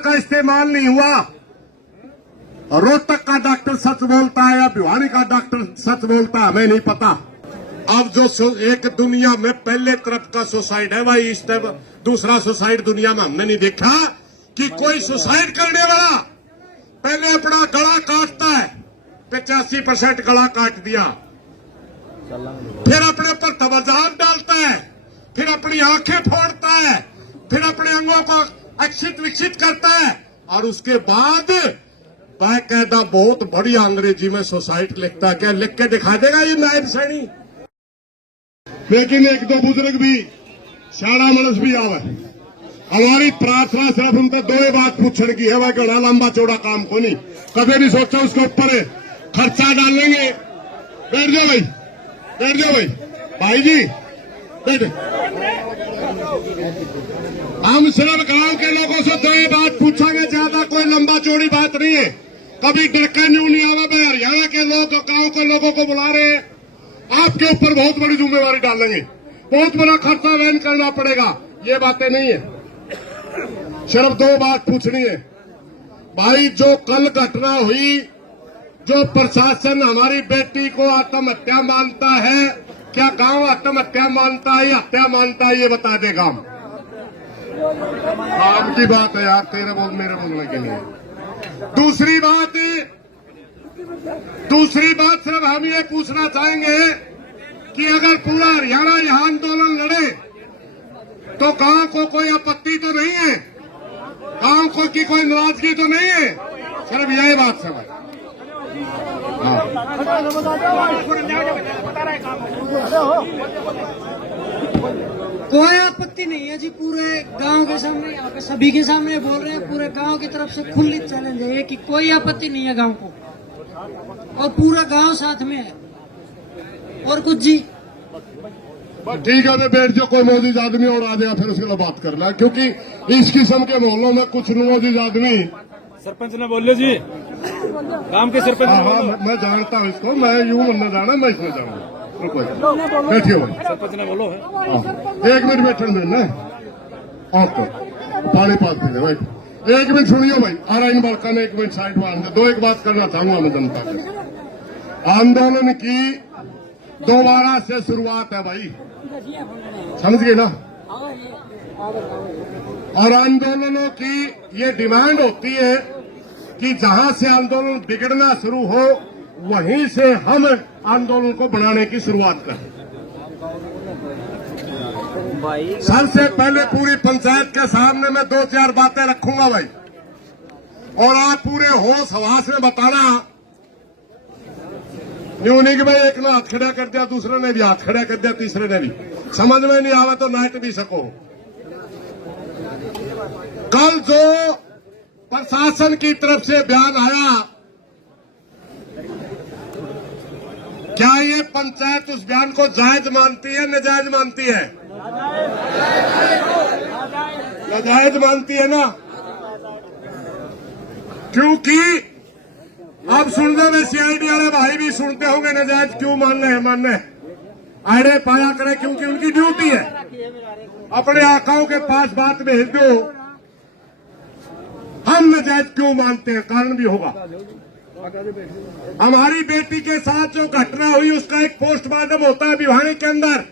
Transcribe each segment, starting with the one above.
का इस्तेमाल नहीं हुआ। रोहतक का डॉक्टर सच बोलता है या भिवानी का डॉक्टर सच बोलता है, हमें नहीं पता। अब जो एक दुनिया में पहले तरफ का सुसाइड है भाई, इस तरफ दूसरा सुसाइड दुनिया में हमने नहीं देखा कि कोई सुसाइड करने वाला पहले अपना गला काटता है, 85% गला काट दिया, फिर अपने पर तवज्जो डालता है, फिर अपनी आंखें फोड़ता है, फिर अपने अंगों को अक्षित विक्षित करता है, और उसके बाद बाकायदा बहुत बड़ी अंग्रेजी में सुसाइड लिखता है। क्या लिख के दिखा देगा ये नायब सैनी? लेकिन एक दो बुजुर्ग भी, सियाणा मनस भी आवे। हमारी प्रार्थना सिर्फ उनसे दो ही बात पूछने की है, वह घना लंबा चौड़ा काम को नहीं, कभी नहीं सोचा उसके ऊपर खर्चा डालेंगे। बैठ जाओ भाई, बैठ जाओ भाई, भाई जी बैठे। हम सिर्फ गांव के लोगों से दो ही बात पूछेंगे, ज्यादा कोई लंबा चौड़ी बात नहीं है। कभी डरका न्यू नहीं आवा। भाई हरियाणा के लोग गांव के लोगों को बुला रहे हैं, आपके ऊपर बहुत बड़ी जिम्मेवारी डालेंगे, बहुत बड़ा खर्चा वहन करना पड़ेगा। ये बातें नहीं है, सिर्फ दो बात पूछनी है। भाई जो कल घटना हुई, जो प्रशासन हमारी बेटी को आत्महत्या मानता है, क्या गांव आत्महत्या मानता है या हत्या मानता है, ये बता दे गांव। काम की बात है यार, तेरे बोल मेरे बोलने के लिए। दूसरी बात सिर्फ हम ये पूछना चाहेंगे कि अगर पूरा हरियाणा यहां आंदोलन लड़े तो गांव को कोई आपत्ति तो नहीं है, गांव को की कोई नाराजगी तो नहीं है, सिर्फ यही बात समझ। कोई आपत्ति नहीं है जी, पूरे गांव के सामने, यहाँ पे सभी के सामने बोल रहे हैं, पूरे गांव की तरफ से खुली चैलेंज है कि कोई आपत्ति नहीं है गांव को, और पूरा गांव साथ में है। और कुछ जी ठीक है, बैठ जाओ, कोई मौजूद आदमी और आ जाएगा, फिर उसके लिए बात कर ले, क्योंकि इस किस्म के मोहल्लों में कुछ मौजूद आदमी। सरपंच ने बोले जी, गांव के सरपंच। हाँ, मैं जानता हूँ इसको, मैं यूं मन जाना, मैं इसमें जाऊंगा। बैठिए भाई, सरपंच ने बोलो है। एक मिनट बैठन देना, और तो पानी पास दे भाई, एक मिनट सुनियो भाई। आराइन बालका ने एक मिनट साइड में आने दो, एक बात करना चाहूंगा मैं जनता से। आंदोलन की दोबारा से शुरुआत है भाई, समझ गए ना? और आंदोलनों की ये डिमांड होती है कि जहां से आंदोलन बिगड़ना शुरू हो, वहीं से हम आंदोलन को बढ़ाने की शुरुआत करें। सबसे पहले पूरी पंचायत के सामने मैं 2-4 बातें रखूंगा भाई, और आप पूरे होश हवास में बताना। यूं नहीं कि भाई एक ने हाथ खड़ा कर दिया, दूसरे ने भी हाथ खड़ा कर दिया, तीसरे ने भी, समझ में नहीं आवा तो नाट भी सको। कल जो प्रशासन की तरफ से बयान आया, क्या ये पंचायत उस बयान को जायज मानती है, नाजायज मानती है? नाजायज मानती है ना, क्योंकि अब सुनने में सीआईडी वाले भाई भी सुनते होंगे नाजायज क्यों मानने आड़े पाया करे, क्योंकि उनकी ड्यूटी है। अपने आकाओं के पास बात भेज दो, हम नाजायज क्यों मानते हैं, कारण भी होगा। हमारी बेटी के साथ जो घटना हुई, उसका एक पोस्टमार्टम होता है भिवानी के अंदर,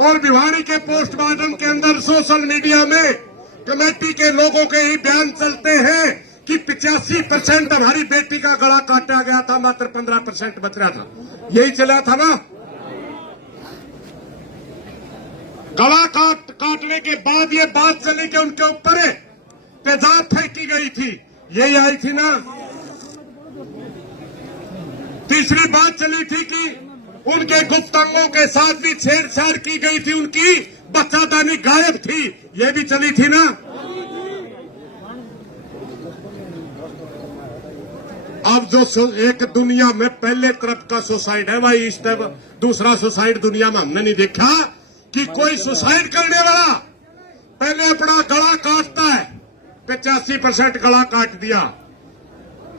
और भिवानी के पोस्टमार्टम के अंदर सोशल मीडिया में कमेटी के लोगों के ही बयान चलते हैं कि 85% हमारी बेटी का गला काटा गया था, मात्र 15% बच रहा था। यही चला था ना? गला काटने के बाद ये बात चली कि उनके ऊपर तेजाब फेंकी गई थी, यही आई थी ना? तीसरी बात चली थी कि उनके गुप्त अंगों के साथ भी छेड़छाड़ की गई थी, उनकी बच्चादानी गायब थी, ये भी चली थी ना? अब जो एक दुनिया में पहले तरफ का सुसाइड है भाई, इस तरफ दूसरा सुसाइड दुनिया में हमने नहीं देखा कि कोई सुसाइड करने वाला पहले अपना गला काटता है, 85% गला काट दिया,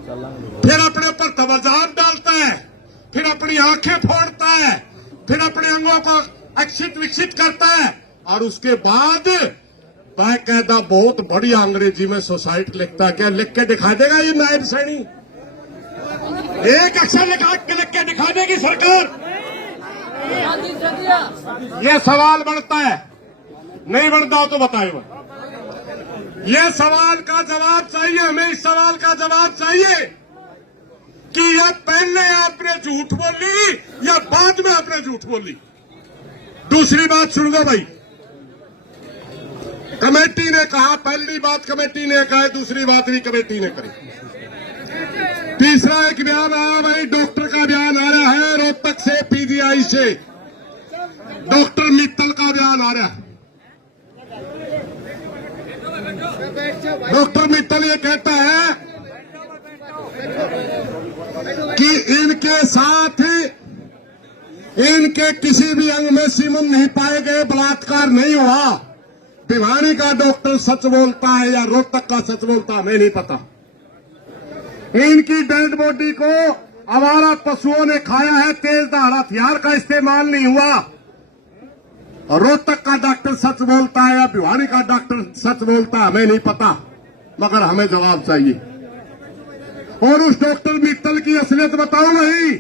फिर अपने पर तवज्जो डालता है, फिर अपनी आंखें फोड़ता है, फिर अपने अंगों को अक्षित विक्षित करता है, और उसके बाद बाकायदा बहुत बढ़िया अंग्रेजी में सोसाइटी लिखता है। क्या लिख के दिखा देगा ये नायब सैनी? एक अक्षर लिख के दिखा देगी सरकार? ये सवाल बनता है, नहीं बनता हो तो बताइए। ये सवाल का जवाब चाहिए हमें, इस सवाल का जवाब चाहिए कि यह पहले आपने झूठ बोली या बाद में आपने झूठ बोली। दूसरी बात सुन लो भाई, कमेटी ने कहा, पहली बात कमेटी ने कहा, दूसरी बात भी कमेटी ने करी। तीसरा एक बयान आया भाई, डॉक्टर का बयान आ रहा है रोहतक से, पीजीआई से डॉक्टर मित्तल का बयान आ रहा है। डॉक्टर मित्तल ये कहता है कि इनके साथ इनके किसी भी अंग में सीमन नहीं पाए गए, बलात्कार नहीं हुआ। भिवानी का डॉक्टर सच बोलता है या रोहतक का सच बोलता है हमें नहीं पता। इनकी डेड बॉडी को आवारा पशुओं ने खाया है, तेजधार हथियार का इस्तेमाल नहीं हुआ। रोहतक का डॉक्टर सच बोलता है या भिवानी का डॉक्टर सच बोलता है हमें नहीं पता, मगर हमें जवाब चाहिए। और उस डॉक्टर मित्तल की असलियत बताओ नहीं।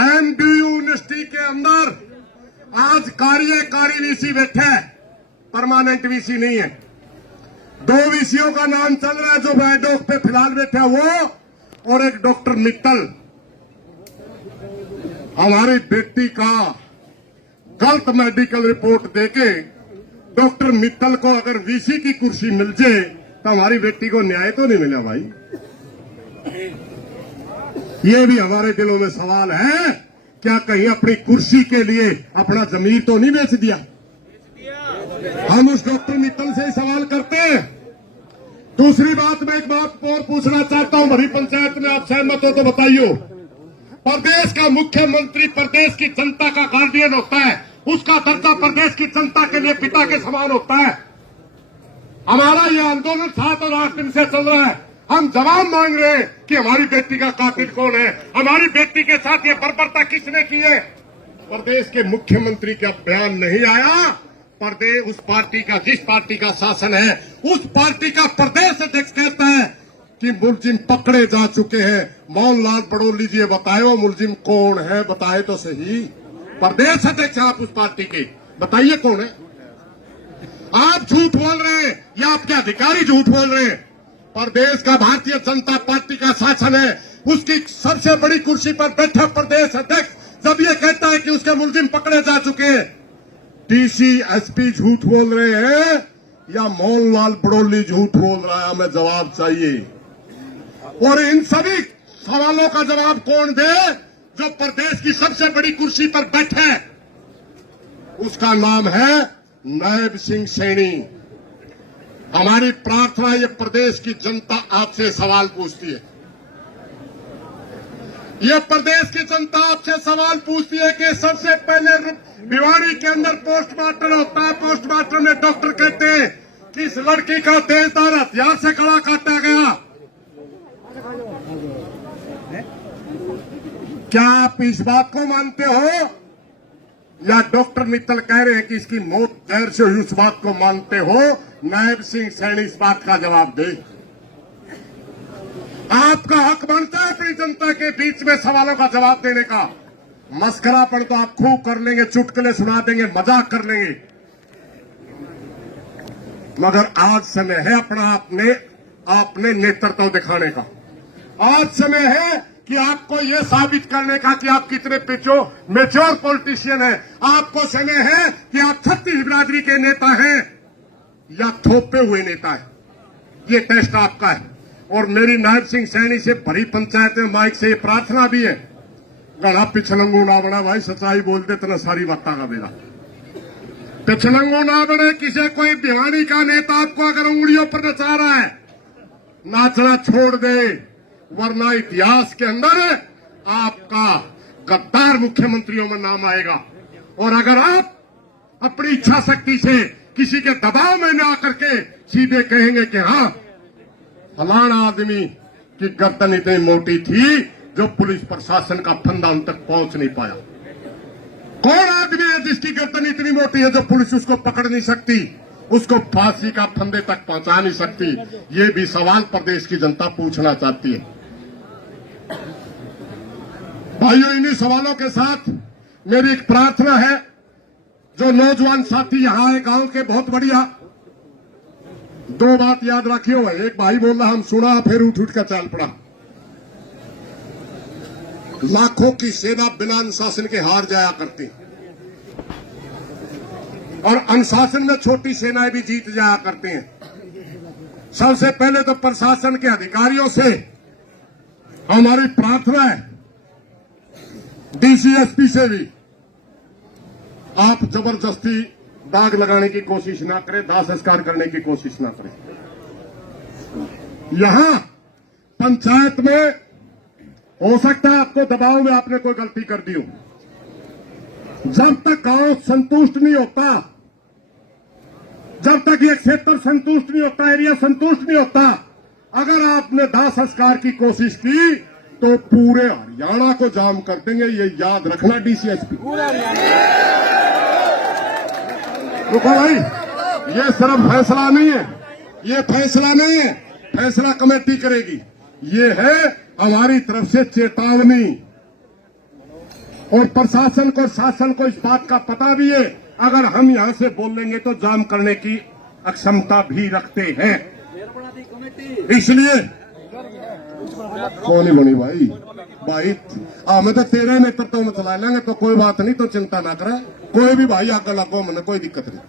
एमडीयू यूनिवर्सिटी के अंदर आज कार्यकारी वीसी बैठे है, परमानेंट वीसी नहीं है। 2 वीसीओं का नाम चल रहा है जो बैडोक पे फिलहाल बैठे वो, और एक डॉक्टर मित्तल। हमारी बेटी का गलत मेडिकल रिपोर्ट देके डॉक्टर मित्तल को अगर वीसी की कुर्सी मिल जाए तो हमारी बेटी को न्याय तो नहीं मिला भाई। ये भी हमारे दिलों में सवाल है, क्या कहीं अपनी कुर्सी के लिए अपना जमीर तो नहीं बेच दिया? हम उस डॉक्टर मित्तल से ही सवाल करते हैं। दूसरी बात, मैं एक बात और पूछना चाहता हूं, भरी पंचायत में आप सहमत हो तो बताइए। प्रदेश का मुख्यमंत्री प्रदेश की जनता का गार्डियन होता है, उसका दर्जा प्रदेश की जनता के लिए पिता के समान होता है। हमारा यह आंदोलन 7 और 8 दिन से चल रहा है। हम जवाब मांग रहे हैं कि हमारी बेटी का कातिल कौन है, हमारी बेटी के साथ ये बर्बरता किसने की है। प्रदेश के मुख्यमंत्री का बयान नहीं आया। प्रदेश उस पार्टी का, जिस पार्टी का शासन है, उस पार्टी का प्रदेश अध्यक्ष कहता है कि मुलजिम पकड़े जा चुके हैं। मोहनलाल बड़ोली जी बताए वो मुलजिम कौन है, बताए तो सही। प्रदेश अध्यक्ष आप उस पार्टी के, बताइए कौन है। आप झूठ बोल रहे हैं या आपके अधिकारी झूठ बोल रहे हैं। प्रदेश का भारतीय जनता पार्टी का शासन है, उसकी सबसे बड़ी कुर्सी पर बैठा प्रदेश अध्यक्ष जब ये कहता है कि उसके मुलजिम पकड़े जा चुके हैं, डीसी एसपी झूठ बोल रहे हैं या मोहनलाल बड़ोली झूठ बोल रहा है? हमें जवाब चाहिए। और इन सभी सवालों का जवाब कौन दे? जो प्रदेश की सबसे बड़ी कुर्सी पर बैठा है, उसका नाम है नायब सिंह सैनी। हमारी प्रार्थना, ये प्रदेश की जनता आपसे सवाल पूछती है। ये प्रदेश की जनता आपसे सवाल पूछती है कि सबसे पहले भिवानी के अंदर पोस्टमार्टम होता है, पोस्टमार्टम में डॉक्टर कहते हैं कि इस लड़की का तेजधार हथियार से गला काटा गया। क्या आप इस बात को मानते हो या डॉक्टर मित्तल कह रहे हैं कि इसकी मौत जहर से हुई, उस बात को मानते हो? नायब सिंह सैनी इस बात का जवाब दे। आपका हक बनता है अपनी जनता के बीच में सवालों का जवाब देने का। मस्करापन तो आप खूब कर लेंगे, चुटकुले सुना देंगे, मजाक कर लेंगे, मगर आज समय है अपना आपने नेतृत्व दिखाने का। आज समय है कि आपको ये साबित करने का कि आप कितने मेच्योर पॉलिटिशियन हैं। आपको समय है कि आप छत्तीस बिरादरी के नेता हैं या थोपे हुए नेता हैं। ये टेस्ट आपका है। और मेरी नायब सिंह सैनी से भरी पंचायत में माइक से ये प्रार्थना भी है, गड़ा पिछलंगू ना बना भाई, सच्चाई बोलते तना सारी बातें का मेरा पिछलंगू ना बने। किसी कोई भिवानी का नेता आपको अगर उंगलियों पर नचा रहा है, नाचना छोड़ दे, वरना इतिहास के अंदर आपका गद्दार मुख्यमंत्रियों में नाम आएगा। और अगर आप अपनी इच्छा शक्ति से किसी के दबाव में न आकर के सीधे कहेंगे कि हाँ फलाना आदमी की गर्दन इतनी मोटी थी जो पुलिस प्रशासन का फंदा उन तक पहुंच नहीं पाया। कौन आदमी है जिसकी गर्दन इतनी मोटी है जो पुलिस उसको पकड़ नहीं सकती? उसको फांसी का फंदे तक पहुंचा नहीं सकती? ये भी सवाल प्रदेश की जनता पूछना चाहती है। भाइयों, इन्हीं सवालों के साथ मेरी एक प्रार्थना है, जो नौजवान साथी यहां आए गांव के, बहुत बढ़िया, दो बात याद रखियो। एक भाई बोल रहा हम सुना, फिर उठ उठ कर चल पड़ा। लाखों की सेना बिना अनुशासन के हार जाया करती, और अनुशासन में छोटी सेनाएं भी जीत जाया करती हैं। सबसे पहले तो प्रशासन के अधिकारियों से हमारी प्रार्थना है, डीसीएसपी से भी, आप जबरदस्ती दाग लगाने की कोशिश ना करें, दाह संस्कार करने की कोशिश ना करें। यहां पंचायत में हो सकता है आपको दबाव में आपने कोई गलती कर दी हो। जब तक गांव संतुष्ट नहीं होता, जब तक ये क्षेत्र संतुष्ट नहीं होता, एरिया संतुष्ट नहीं होता, अगर आपने दाह संस्कार की कोशिश की तो पूरे हरियाणा को जाम कर देंगे। ये याद रखना डीसीएसपी। रुको भाई, ये सिर्फ फैसला नहीं है, ये फैसला नहीं है, फैसला कमेटी करेगी। ये है हमारी तरफ से चेतावनी, और प्रशासन को, शासन को इस बात का पता भी है, अगर हम यहां से बोल लेंगे तो जाम करने की अक्षमता भी रखते हैं। इसलिए कौन ही बनी भाई हमें तो तेरे नेतृत्व में चला लेंगे, तो कोई बात नहीं, तो चिंता ना करे, कोई भी भाई आगे लगो, मैंने कोई दिक्कत नहीं।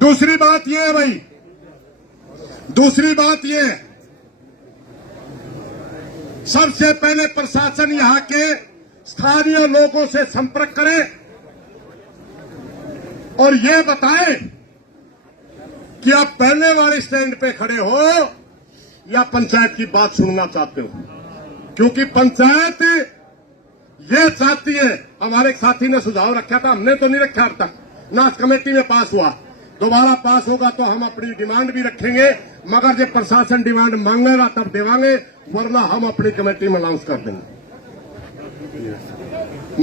दूसरी बात यह है भाई, दूसरी बात यह है, सबसे पहले प्रशासन यहां के स्थानीय लोगों से संपर्क करे और यह बताए कि आप पहले वाले स्टैंड पे खड़े हो या पंचायत की बात सुनना चाहते हो। क्योंकि पंचायत ये चाहती है, हमारे एक साथी ने सुझाव रखा था, हमने तो नहीं रखा अब तक, ना कमेटी में पास हुआ, दोबारा पास होगा तो हम अपनी डिमांड भी रखेंगे, मगर जब प्रशासन डिमांड मांगेगा तब देवांगे, वरना हम अपनी कमेटी में अनाउंस कर देंगे।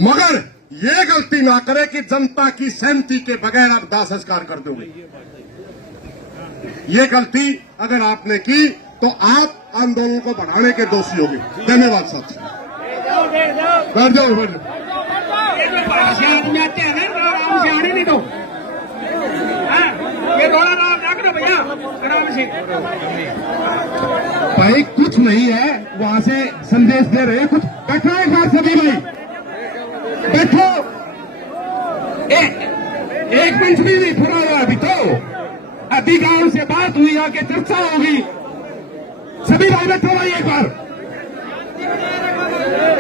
मगर ये गलती ना करे कि जनता की सहमति के बगैर आप दाह संस्कार कर दोगे। ये गलती अगर आपने की तो आप आंदोलन को बढ़ाने के दोषी होंगे। धन्यवाद साथी। बैठ जाओ, बैठ जाओ। नहीं दो ये रोला रख दो भैया, आराम से। भाई कुछ नहीं है, वहां से संदेश दे रहे हैं कुछ। बैठो एक बार सभी भाई, बैठो। एक मिनट भी नहीं पूरा हुआ अभी तो, अधिकारियों से बात हुई, आके चर्चा होगी। सभी भाई बैठो भाई एक बार।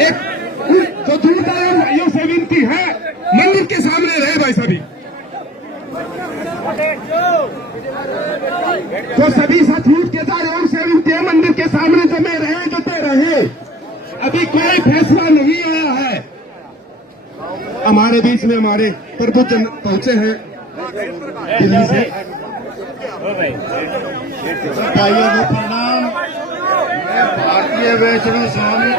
एक तो दूरदार भाइयों से विनती है, मंदिर के सामने रहे भाई सभी, तो सभी साथियों के साथ से विनती है, मंदिर के सामने जमे रहे, जुटे रहे। अभी कोई फैसला नहीं आया है। हमारे बीच में हमारे प्रभु जन पहुंचे हैं दिल्ली से। भाइयों को प्रणाम। मैं भारतीय वैष्णव स्वामी